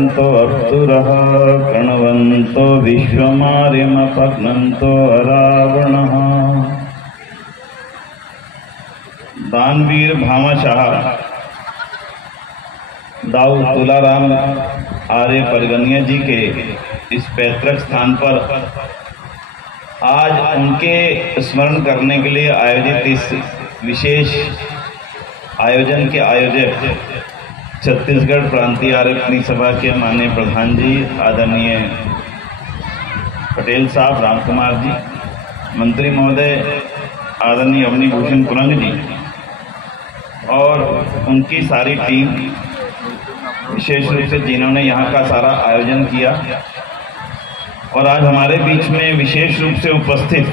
भवन्तो अप्सुरः कृण्वन्तो विश्वमार्यमपघ्नन्तो अरावणः। दानवीर भामाशाह दाऊ तुलाराम आर्य परगनिया जी के इस पैतृक स्थान पर आज उनके स्मरण करने के लिए आयोजित इस विशेष आयोजन के आयोजक छत्तीसगढ़ प्रांतीय आरक्षणी सभा के माननीय प्रधान जी आदरणीय पटेल साहब राम कुमार जी, मंत्री महोदय आदरणीय अवनी भूषण कुरंग जी और उनकी सारी टीम, विशेष रूप से जिन्होंने यहाँ का सारा आयोजन किया। और आज हमारे बीच में विशेष रूप से उपस्थित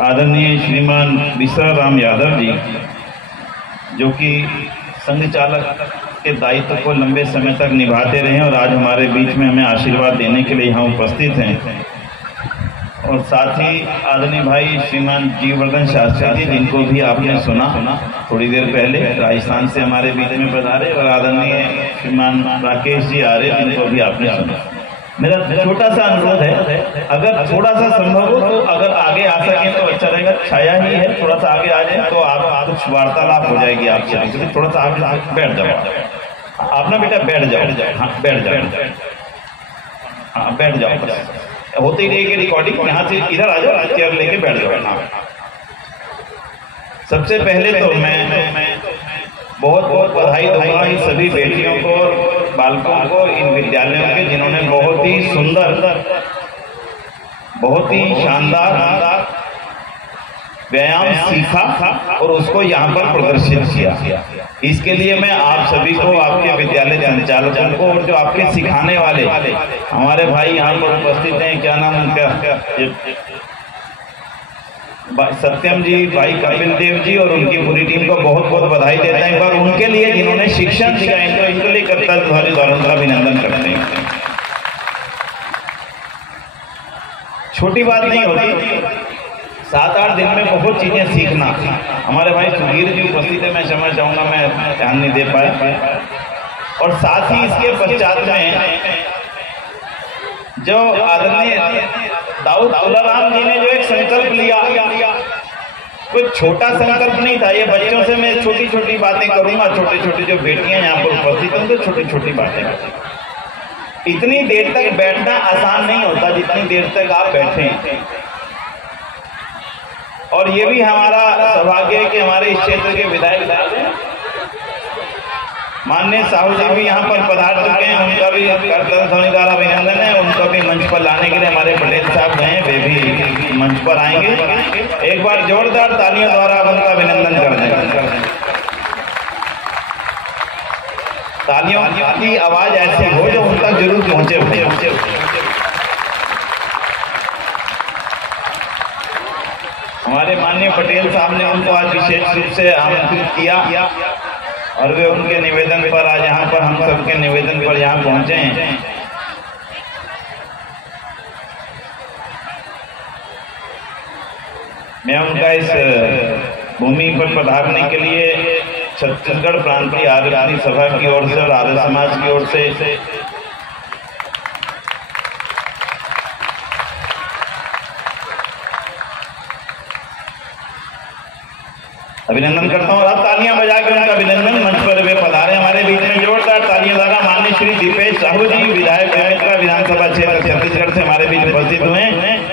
आदरणीय श्रीमान विश्रा राम यादव जी, जो कि संघ चालक के दायित्व को लंबे समय तक निभाते रहे और आज हमारे बीच में हमें आशीर्वाद देने के लिए यहाँ उपस्थित हैं। और साथ ही आदरणीय भाई श्रीमान जीवर्धन शास्त्री जी, जिनको भी आपने सुना थोड़ी देर पहले, राजस्थान से हमारे बीच में पधारे, और आदरणीय श्रीमान राकेश जी आर्य, जिनको भी आपने सुना। मेरा छोटा सा अनुरोध है, अगर थोड़ा सा संभव हो तो अगर आगे आ सके तो अच्छा रहेगा। छाया ही है, थोड़ा सा आगे आ जाए तो आप कुछ वार्तालाप हो जाएगी आपसे। थोड़ा सा आगे बैठ जाओ आप ना बेटा, बैठ जाओ। हाँ बैठ जाओ, हाँ बैठ जाओ, होती रहेगी रिकॉर्डिंग। यहाँ से इधर आ जाओ, चेयर लेके बैठ जाओ। सबसे पहले तो मैं बहुत बहुत बधाई दूंगा इन सभी बेटियों को, बालकों को, इन विद्यालयों के, जिन्होंने बहुत ही सुंदर, बहुत ही शानदार व्यायाम सीखा और उसको यहाँ पर प्रदर्शित किया। इसके लिए मैं आप सभी को, आपके विद्यालय संचालकों को और जो आपके सिखाने वाले हमारे भाई यहाँ पर उपस्थित हैं, क्या नाम उनका, सत्यम जी, भाई कपिल देव जी और उनकी पूरी टीम को बहुत बहुत बधाई देता है। एक बार उनके लिए जिन्होंने शिक्षण दिया, इनके लिए कर्तव्यधारी द्वारा उनका अभिनंदन करते हैं। छोटी बात नहीं होती, 7-8 दिन में बहुत चीजें सीखना। हमारे भाई सुधीर जी उपस्थित है, मैं क्षमा चाहूंगा मैं ध्यान नहीं दे पाए। और साथ ही इसके पश्चात में जो आदरणीय दाऊ तुलाराम जी ने जो एक संकल्प लिया, कोई छोटा संकल्प नहीं था। ये बच्चों से मैं छोटी छोटी बातें करूंगा, छोटी छोटी जो बेटियां यहाँ पर उपस्थित हैं, तो छोटी छोटी बातें। इतनी देर तक बैठना आसान नहीं होता जितनी देर तक आप बैठे। और ये भी हमारा सौभाग्य है कि हमारे इस क्षेत्र के विधायक माननीय साहू जी भी यहाँ पर पधार चुके हैं। उनका भी कर्तव्य द्वारा अभिनंदन है। उनको भी मंच पर लाने के लिए हमारे पटेल साहब गए, वे भी मंच पर आएंगे। एक बार जोरदार तालियों द्वारा उनका अभिनंदन कर दें। तालियों की आवाज ऐसी हो जो उन तक जरूर पहुंचे। हमारे माननीय पटेल साहब ने उनको आज विशेष रूप से आमंत्रित किया और वे उनके निवेदन पर आज यहाँ पर, हम सबके निवेदन पर यहाँ पहुंचे हैं। मैं उनका इस भूमि पर पधारने के लिए छत्तीसगढ़ प्रांतीय आरक्षणी सभा की ओर से और आर्य समाज की ओर से अभिनंदन करता हूँ। अब तालियां बजाकर उनका अभिनंदन, मंच पर वे पधारे हमारे बीच में। जोरदार तालियां द्वारा माननीय श्री दीपेश साहू जी, विधायक विधानसभा क्षेत्र छत्तीसगढ़ से हमारे बीच उपस्थित हुए।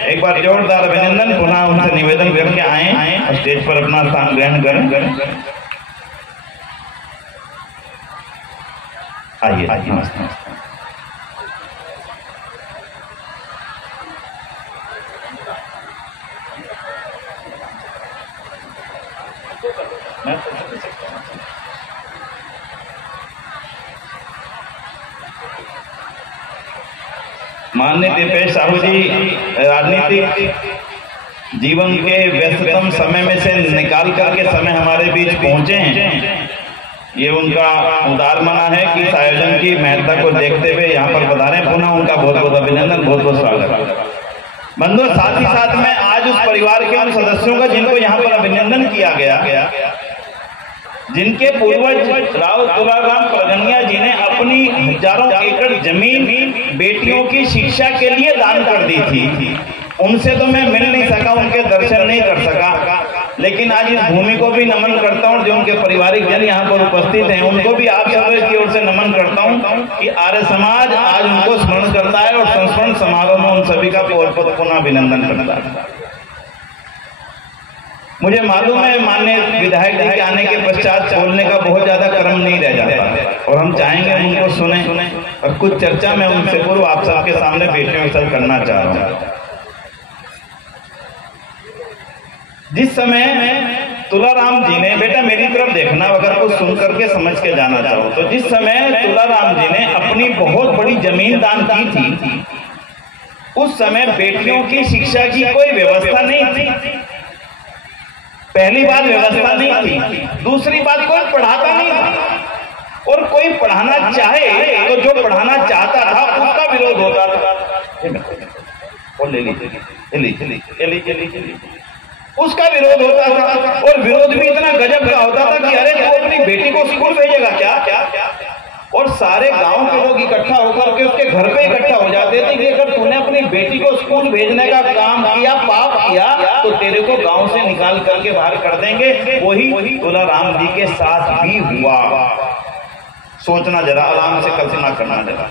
एक बार जोरदार अभिनंदन। पुनः उनसे निवेदन करके आए और स्टेज पर अपना स्थान ग्रहण करें। आइए, नमस्ते। माननीय दीपेश साहू जी राजनीतिक जीवन के व्यस्ततम समय में से निकाल करके समय हमारे बीच पहुंचे हैं। ये उनका उदार मना है कि इस आयोजन की महत्ता को देखते हुए यहाँ पर पधारे। पुनः उनका बहुत बहुत अभिनंदन, बहुत बहुत स्वागत। बंधुओं, साथ ही साथ में आज उस परिवार के उन सदस्यों का जिनको यहाँ पर अभिनंदन किया गया, जिनके पूर्वज राव तुलाराम परगनिया जी ने अपनी हजारों एकड़ जमीन बेटियों की शिक्षा के लिए दान कर दी थी। उनसे तो मैं मिल नहीं सका, उनके दर्शन नहीं कर सका, लेकिन आज इस भूमि को भी नमन करता हूँ। जो उनके पारिवारिक जन यहाँ पर उपस्थित हैं उनको भी आप सब की ओर से नमन करता हूँ कि आर्य समाज आज उनको स्मरण करता है और संस्मरण समारोह में उन सभी का पुनः अभिनंदन करता है। मुझे मालूम है माननीय विधायक जी के आने के पश्चात बोलने का बहुत ज्यादा क्रम नहीं रह जाता और हम चाहेंगे उनको सुने और कुछ चर्चा में उनसे पूर्व आप सबके सामने बेटियों के साथ करना चाह रहा हूँ। जिस समय तुलाराम जी ने, बेटा मेरी तरफ देखना अगर कुछ सुन करके समझ के जाना चाहो, तो जिस समय तुलाराम जी ने अपनी बहुत बड़ी जमीन दान की थी उस समय बेटियों की शिक्षा की कोई व्यवस्था नहीं थी। पहली बात व्यवस्था नहीं थी, दूसरी बात कोई पढ़ाता नहीं था और कोई पढ़ाना चाहे तो जो पढ़ाना चाहता था उसका विरोध होता था। और ले लीजिए उसका विरोध होता था और विरोध भी इतना गजब का होता था कि अरे तू अपनी बेटी को स्कूल भेजेगा क्या? और सारे गांव के लोग इकट्ठा होकर के उसके घर पे इकट्ठा हो जाते थे कि अगर तूने अपनी बेटी को स्कूल भेजने का काम किया, पाप किया, तो तेरे को गांव से निकाल करके बाहर कर देंगे। वही तुलाराम जी के साथ भी हुआ। सोचना जरा, आराम से कल्पना करना जरा।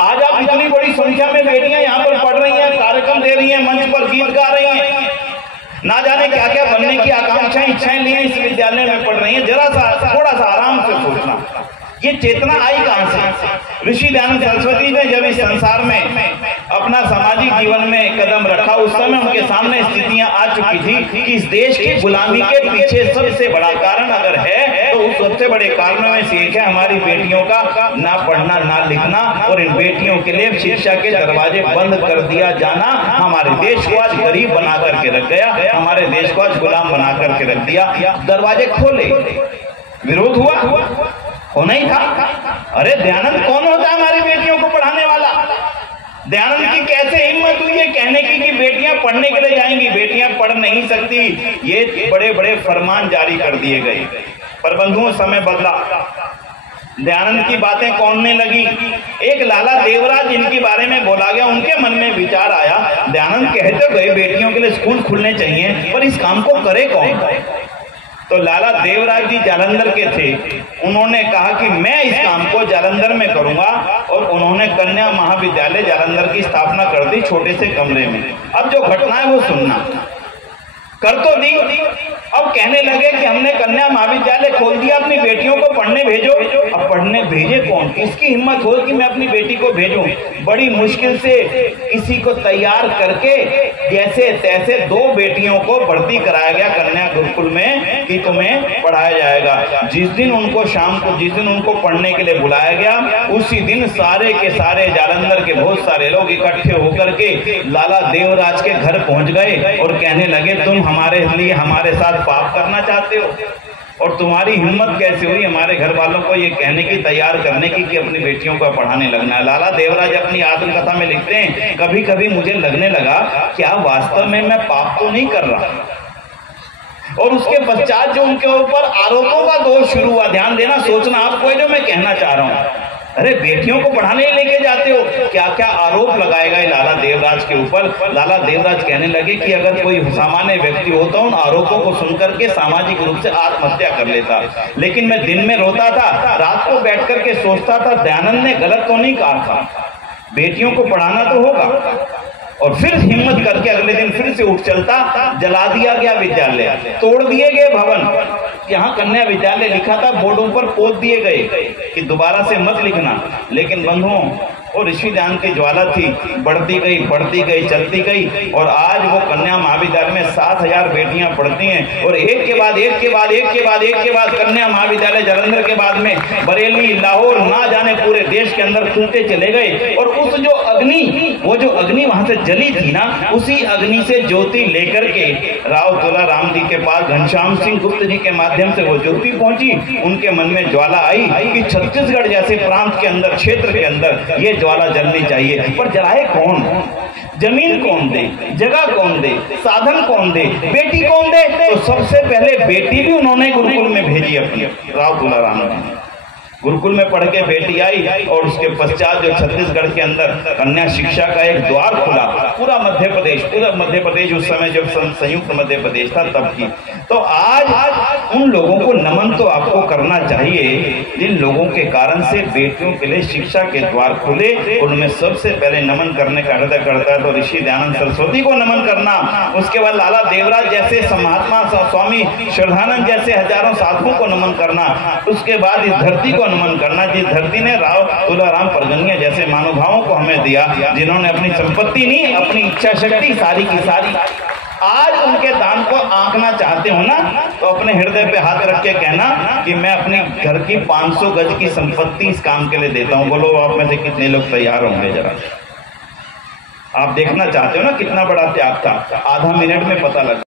आज आप इतनी बड़ी संख्या में बेटियां यहाँ पर पढ़ रही हैं, कार्यक्रम दे रही हैं, मंच पर गीत गा रही हैं, ना जाने क्या क्या बनने की आकांक्षाएं इच्छाएं लिए इस विद्यालय में पढ़ रही हैं। जरा सा थोड़ा सा आराम से सोचना, ये चेतना आई कहां से? ऋषि दयानंद सरस्वती ने जब इस संसार में अपना सामाजिक जीवन में कदम रखा उस समय उनके सामने स्थितियां आ चुकी थी कि इस देश की गुलामी के पीछे सबसे बड़ा कारण अगर है तो उस सबसे बड़े कारणों में से एक है हमारी बेटियों का ना पढ़ना ना लिखना और इन बेटियों के लिए शिक्षा के दरवाजे बंद कर दिया जाना। हमारे देश को आज गरीब बना करके रख गया, हमारे देश को आज गुलाम बना करके रख दिया। दरवाजे खोले, विरोध हुआ, होना ही था। अरे दयानंद कौन होता है हमारी बेटियों को पढ़ाने वाला? दयानंद की कैसे हिम्मत हुई है कहने की कि बेटियां पढ़ने के लिए जाएंगी? बेटियां पढ़ नहीं सकती, ये बड़े बड़े फरमान जारी कर दिए गए। पर बंधुओं समय बदला, दयानंद की बातें कौनने लगी। एक लाला देवराज इनके बारे में बोला गया, उनके मन में विचार आया, दयानंद कहते गए बेटियों के लिए स्कूल खुलने चाहिए पर इस काम को करे कौन? तो लाला देवराज जी जालंधर के थे, उन्होंने कहा कि मैं इस काम को जालंधर में करूंगा और उन्होंने कन्या महाविद्यालय जालंधर की स्थापना कर दी छोटे से कमरे में। अब जो घटना है वो सुनना, कर तो दी, अब कहने लगे कि हमने कन्या महाविद्यालय खोल दिया, अपनी बेटियों को पढ़ने भेजो। अब पढ़ने भेजे कौन? किसकी हिम्मत हो कि मैं अपनी बेटी को भेजूं? बड़ी मुश्किल से किसी को तैयार करके जैसे तैसे 2 बेटियों को भर्ती कराया गया कन्या गुरुकुल में कि तुम्हें पढ़ाया जाएगा। जिस दिन उनको शाम को, जिस दिन उनको पढ़ने के लिए बुलाया गया, उसी दिन सारे के सारे जालंधर के बहुत सारे लोग इकट्ठे होकर के लाला देवराज के घर पहुंच गए और कहने लगे तुम हमारे लिए हमारे साथ पाप करना चाहते हो और तुम्हारी हिम्मत कैसे हुई हमारे घर वालों को ये कहने की, तैयार करने की कि अपनी बेटियों को पढ़ाने लगना है। लाला देवराज अपनी आत्मकथा में लिखते हैं, कभी कभी मुझे लगने लगा क्या वास्तव में मैं पाप तो नहीं कर रहा। और उसके पश्चात जो उनके ऊपर आरोपों का दौर शुरू हुआ, ध्यान देना, सोचना आपको है जो मैं कहना चाह रहा हूं। अरे बेटियों को पढ़ाने लेके जाते हो, क्या क्या आरोप लगाए गए लाला देवराज के ऊपर। लाला देवराज कहने लगे कि अगर कोई सामान्य व्यक्ति होता उन आरोपों को सुनकर के सामाजिक रूप से आत्महत्या कर लेता, लेकिन मैं दिन में रोता था, रात को बैठ करके सोचता था दयानंद ने गलत तो नहीं कहा था, बेटियों को पढ़ाना तो होगा। और फिर हिम्मत करके अगले दिन फिर से उठ चलता। जला दिया गया विद्यालय, तोड़ दिए गए भवन, यहाँ कन्या विद्यालय लिखा था, बोर्डों पर पोत दिए गए कि दोबारा से मत लिखना। लेकिन बंधुओं, और ऋषि दान की ज्वाला थी, बढ़ती गई, चलती गई और आज वो कन्या महाविद्यालय में 7,000 बेटियां पढ़ती हैं और एक के बाद एक कन्या महाविद्यालय जालंधर के बाद में बरेली, लाहौर, ना जाने पूरे देश के अंदर खुलते चले गए। और उस जो अग्नि वहां से जली थी ना, उसी अग्नि से ज्योति लेकर के राव तुलाराम जी के पास घनश्याम सिंह गुप्त जी के माध्यम से वो ज्योति पहुंची। उनके मन में ज्वाला आई कि छत्तीसगढ़ जैसे प्रांत के अंदर, क्षेत्र के अंदर ये ज्वाला जलनी चाहिए, पर जलाए कौन? जमीन कौन दे, जगह कौन दे, साधन कौन दे, बेटी कौन दे? तो सबसे पहले बेटी भी उन्होंने गुरुकुल में भेजी अपनी, राव तुलाराम ने गुरुकुल में पढ़ के बेटी आई, और उसके पश्चात जो छत्तीसगढ़ के अंदर कन्या शिक्षा का एक द्वार खुला। पूरा मध्य प्रदेश उस समय जब संयुक्त मध्य प्रदेश था तब की। तो आज उन लोगों को नमन तो आपको करना चाहिए जिन लोगों के कारण से बेटियों के लिए शिक्षा के द्वार खुले। उनमें सबसे पहले नमन करने का हृदय करता है तो ऋषि दयानंद सरस्वती को नमन करना, उसके बाद लाला देवराज जैसे महात्मा स्वामी श्रद्धानंद जैसे हजारों साधुओं को नमन करना, उसके बाद इस धरती को नमन करना जिस धरती ने राव तुलाराम परगनिया जैसे महानुभावों को हमें दिया, जिन्होंने अपनी संपत्ति नहीं अपनी इच्छा शक्ति सारी की सारी, आज उनके दान को आंकना चाहते हो ना, तो अपने हृदय पे हाथ रख के कहना कि मैं अपने घर की 500 गज की संपत्ति इस काम के लिए देता हूं। बोलो आप में से कितने लोग तैयार होंगे? जरा आप देखना चाहते हो ना कितना बड़ा त्याग था, आधा मिनट में पता लगा।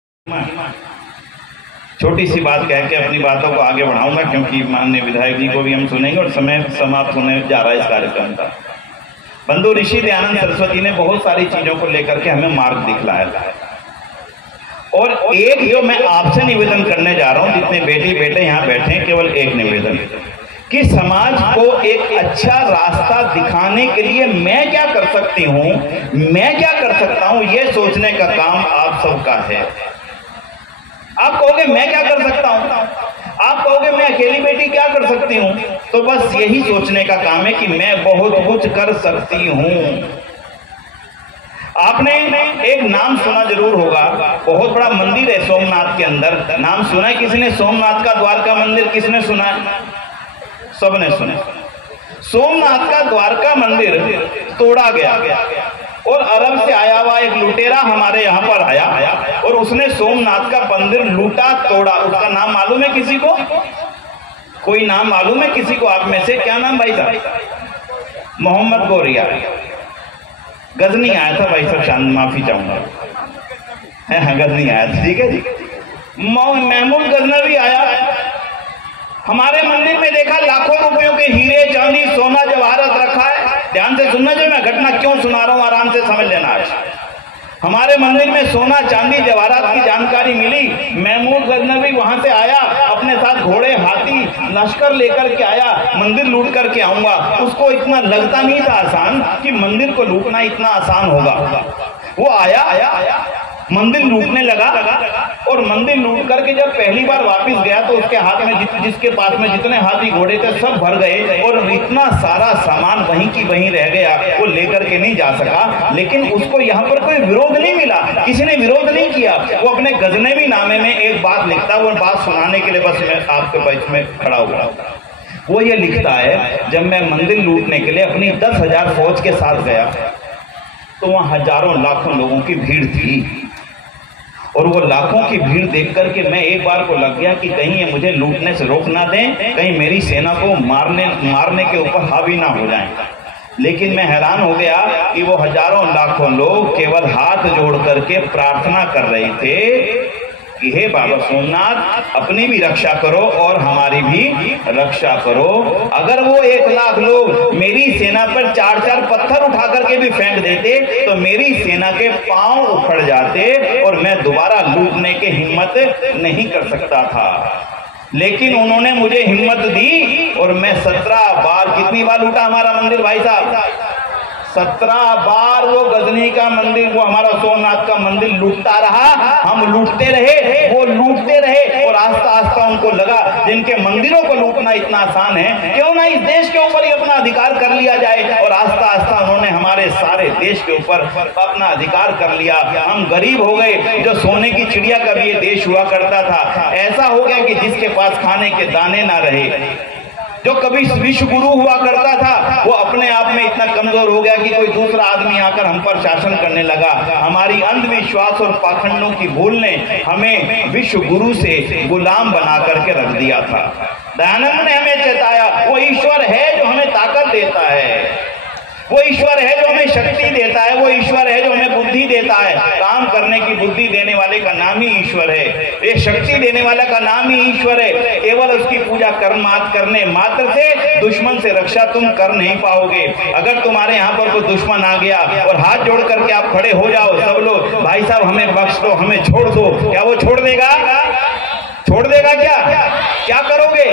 छोटी सी बात कह के अपनी बातों को आगे बढ़ाऊंगा, क्योंकि माननीय विधायक जी को भी हम सुनेंगे और समय समाप्त होने जा रहा है इस कार्यक्रम का। बंधु ऋषि दयानंद सरस्वती ने बहुत सारी चीजों को लेकर के हमें मार्ग दिखलाया था, और एक जो मैं आपसे निवेदन करने जा रहा हूं, जितने बेटी बेटे यहाँ बैठे हैं, केवल एक निवेदन कि समाज को एक अच्छा रास्ता दिखाने के लिए मैं क्या कर सकती हूँ, मैं क्या कर सकता हूँ, ये सोचने का काम आप सबका है। आप कहोगे मैं क्या कर सकता हूं, आप कहोगे मैं अकेली बेटी क्या कर सकती हूं, तो बस यही सोचने का काम है कि मैं बहुत कुछ कर सकती हूं। आपने एक नाम सुना जरूर होगा, बहुत बड़ा मंदिर है सोमनाथ के अंदर, नाम सुना है किसी ने? सोमनाथ का द्वारका मंदिर किसने सुना है? सबने सुना। सोमनाथ का द्वारका मंदिर तोड़ा गया और अरब से आया हुआ एक लुटेरा हमारे यहाँ पर आया और उसने सोमनाथ का मंदिर लूटा तोड़ा। उसका नाम मालूम है किसी को? कोई नाम मालूम है किसी को आप में से? क्या नाम भाई साहब? मोहम्मद गोरिया। गजनी आया था भाई साहब, माफी चाहूंगा, गजनी आया था, ठीक है जी। महमूद गजनवी आया हमारे मंदिर में, देखा लाखों रुपयों के हीरे चांदी सोना जवाहरात रखा है। ध्यान से सुनना, जो मैं घटना क्यों सुना रहा हूं आराम से समझ लेना है। हमारे मंदिर में सोना चांदी जवाहरात की जानकारी मिली, महमूद गजनवी वहां से आया, अपने साथ घोड़े हाथी लश्कर लेकर के आया, मंदिर लूट करके आऊंगा। उसको इतना लगता नहीं था आसान कि मंदिर को लूटना इतना आसान होगा। वो आया मंदिर लूटने लगा, और मंदिर लूट करके जब पहली बार वापस गया तो उसके हाथ में जिसके पास में जितने हाथी घोड़े थे सब भर गए, और इतना सारा सामान वहीं की वहीं रह गया, वो लेकर के नहीं जा सका। लेकिन उसको यहाँ पर कोई विरोध नहीं मिला, किसी ने विरोध नहीं किया। वो अपने गजनवी नामे में एक बात लिखता, वो बात सुनाने के लिए बस मैं आपके बीच में खड़ा हुआ। वो ये लिखता है, जब मैं मंदिर लूटने के लिए अपनी 10,000 फौज के साथ गया तो वहां हजारों लाखों लोगों की भीड़ थी, और वो लाखों की भीड़ देख करके मैं एक बार को लग गया कि कहीं ये मुझे लूटने से रोक ना दें, कहीं मेरी सेना को मारने के ऊपर हावी ना हो जाएं। लेकिन मैं हैरान हो गया कि वो हजारों लाखों लोग केवल हाथ जोड़ करके प्रार्थना कर रहे थे कि हे बाबा सोमनाथ, अपनी भी रक्षा करो और हमारी भी रक्षा करो। अगर वो 1 लाख लोग मेरी सेना पर 4-4 पत्थर उठा करके भी फेंक देते तो मेरी सेना के पांव उखड़ जाते और मैं दोबारा लूटने की हिम्मत नहीं कर सकता था। लेकिन उन्होंने मुझे हिम्मत दी और मैं 17 बार, कितनी बार लूटा हमारा मंदिर भाई साहब? 17 बार वो गजनी का मंदिर, वो हमारा सोमनाथ का मंदिर लूटता रहा। हम लूटते रहे, वो लूटते रहे, और आस्ता आस्ता उनको लगा जिनके मंदिरों को लूटना इतना आसान है, क्यों ना इस देश के ऊपर ही अपना अधिकार कर लिया जाए। और आस्ता आस्ता उन्होंने हमारे सारे देश के ऊपर अपना अधिकार कर लिया। हम गरीब हो गए, जो सोने की चिड़िया का भी ये देश हुआ करता था, ऐसा हो गया कि जिसके पास खाने के दाने ना रहे। जो कभी विश्व गुरु हुआ करता था वो अपने आप में इतना कमजोर हो गया कि कोई दूसरा आदमी आकर हम पर शासन करने लगा। हमारी अंधविश्वास और पाखंडों की भूल ने हमें विश्व गुरु से गुलाम बना करके रख दिया था। दयानंद ने हमें चेताया, वो ईश्वर है जो हमें ताकत देता है। वो ईश्वर है जो हमें शक्ति देता है, वो ईश्वर है जो हमें बुद्धि देता है। काम करने की बुद्धि देने वाले का नाम ही ईश्वर है, ये शक्ति देने वाला का नाम ही ईश्वर है। केवल उसकी पूजा करने मात्र से दुश्मन से रक्षा तुम कर नहीं पाओगे। अगर तुम्हारे यहाँ पर कोई दुश्मन आ गया और हाथ जोड़ करके आप खड़े हो जाओ, सब लोग भाई साहब हमें बख्श दो, हमें छोड़ दो, क्या वो छोड़ देगा? छोड़ देगा क्या? क्या करोगे?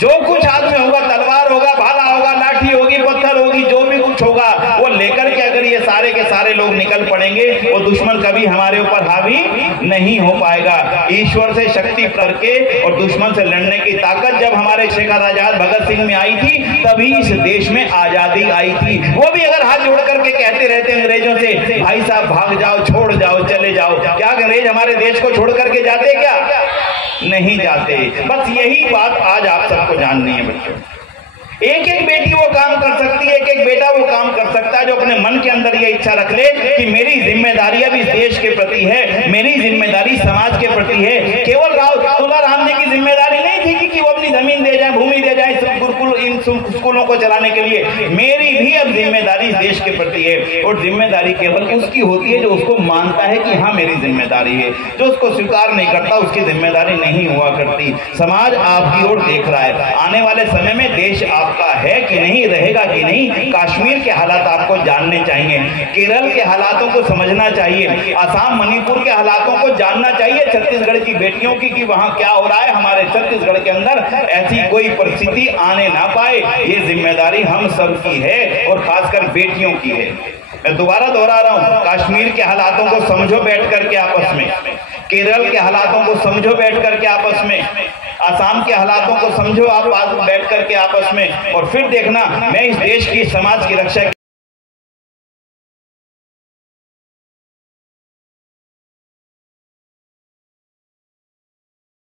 जो कुछ हाथ में होगा, तलवार होगा, भाला होगा, लाठी होगी, पत्थर होगी, जो भी कुछ होगा वो लेकर के अगर ये सारे के सारे लोग निकल पड़ेंगे, वो दुश्मन कभी हमारे ऊपर हावी नहीं हो पाएगा। ईश्वर से शक्ति करके और दुश्मन से लड़ने की ताकत जब हमारे शेखर आजाद भगत सिंह में आई थी, तभी इस देश में आजादी आई थी। वो भी अगर हाथ जोड़ करके कहते रहते अंग्रेजों से, भाई साहब भाग जाओ, छोड़ जाओ, चले जाओ, क्या अंग्रेज हमारे देश को छोड़ करके जाते? क्या नहीं जाते। बस यही बात आज आप सबको जाननी है बच्चों। एक एक बेटी वो काम कर सकती है, एक एक बेटा वो काम कर सकता है जो अपने मन के अंदर ये इच्छा रख ले कि मेरी जिम्मेदारी अब इस देश के प्रति है, मेरी जिम्मेदारी समाज के प्रति है। केवल तुलाराम जी की जिम्मेदारी नहीं थी कि वो अपनी जमीन दे जाए, भूमि दे जाए गुरुकुल इन स्कूलों को चलाने के लिए। मेरी भी अब जिम्मेदारी इस देश के प्रति है, और जिम्मेदारी केवल उसकी होती है जो उसको मानता है कि हाँ मेरी जिम्मेदारी है। जो उसको स्वीकार नहीं करता उसकी जिम्मेदारी नहीं हुआ करती। समाज आपकी ओर देख रहा है, आने वाले समय में देश आपका है कि नहीं, रहेगा कि नहीं। कश्मीर के हालात आपको जानने चाहिए, केरल के हालातों को समझना चाहिए, आसाम मणिपुर के हालातों को जानना चाहिए, छत्तीसगढ़ की बेटियों की कि वहां क्या हो रहा है। हमारे छत्तीसगढ़ के अंदर ऐसी कोई परिस्थिति आने ना पाए, ये जिम्मेदारी हम सब की है और खासकर बेटियों की है। मैं दोबारा दोहरा रहा हूं, कश्मीर के हालातों को समझो बैठ करके आपस में, केरल के हालातों को समझो बैठ करके आपस में, आसाम के हालातों को समझो आप बैठ करके आपस में, और फिर देखना मैं इस देश की समाज की रक्षा